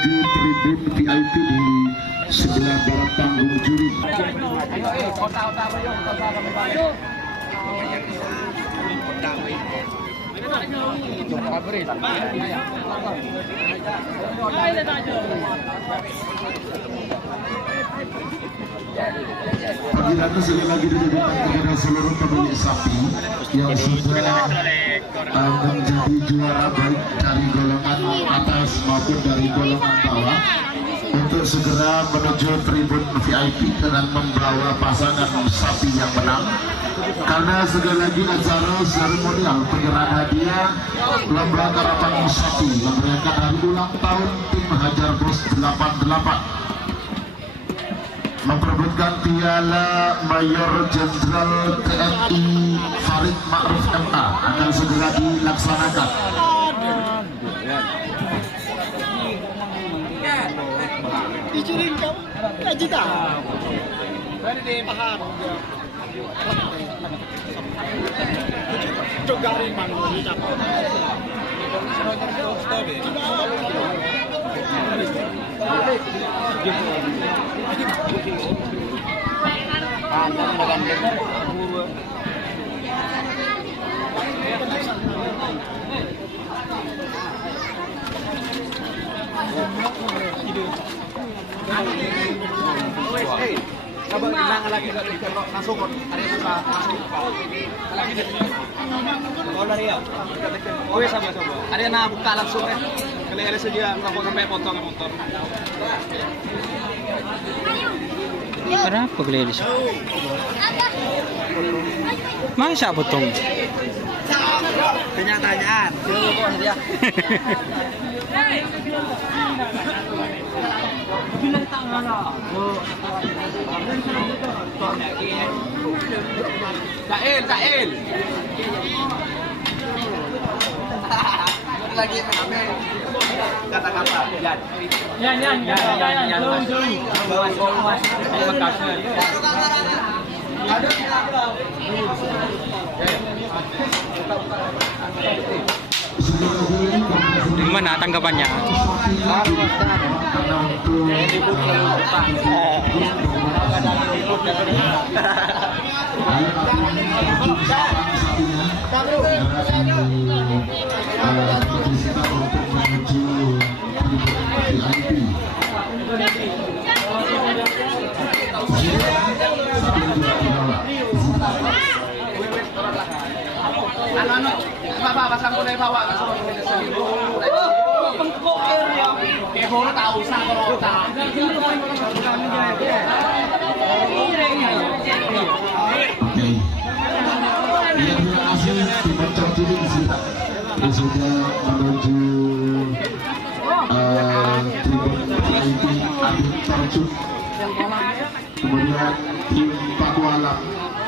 menuju tribun VIP di sebelah barat panggung juri. Panggilannya sekali lagi ditujukan kepada seluruh pemilik sapi yang sudah menjadi juara baik dari golongan atas maupun dari golongan bawah untuk segera menuju tribun VIP dengan membawa pasangan sapi yang menang, karena sekali lagi acara seremonial penyerahan hadiah lomba karapan sapi yang merayakan hari ulang tahun tim Hajar Bos 88 memperebutkan piala Mayor Jenderal TNI Farid Ma'ruf MA akan segera dilaksanakan. Dicuring kamu, juta. Dari paham. Cogarin mangga ni capek. Sabar tenang lagi langsung hari susah langsung lagi oh lari ya oh ya sama ada yang buka langsung kali-kali saja nggak sampai potong motor. Kenapa gelelis? Masa potong? Tanya-tanyaan dia bilang tangan lah. Kail. Lagi mengambil kata-kata. Yan. Gimana tanggapannya? Apa pasang ko na bawa ka sa pangkoker ya. Kaya ko na tao sa korota. Terima kasih tim terpilih sudah menuju tribun VIP Adit Torcut, kemudian tim Pakualam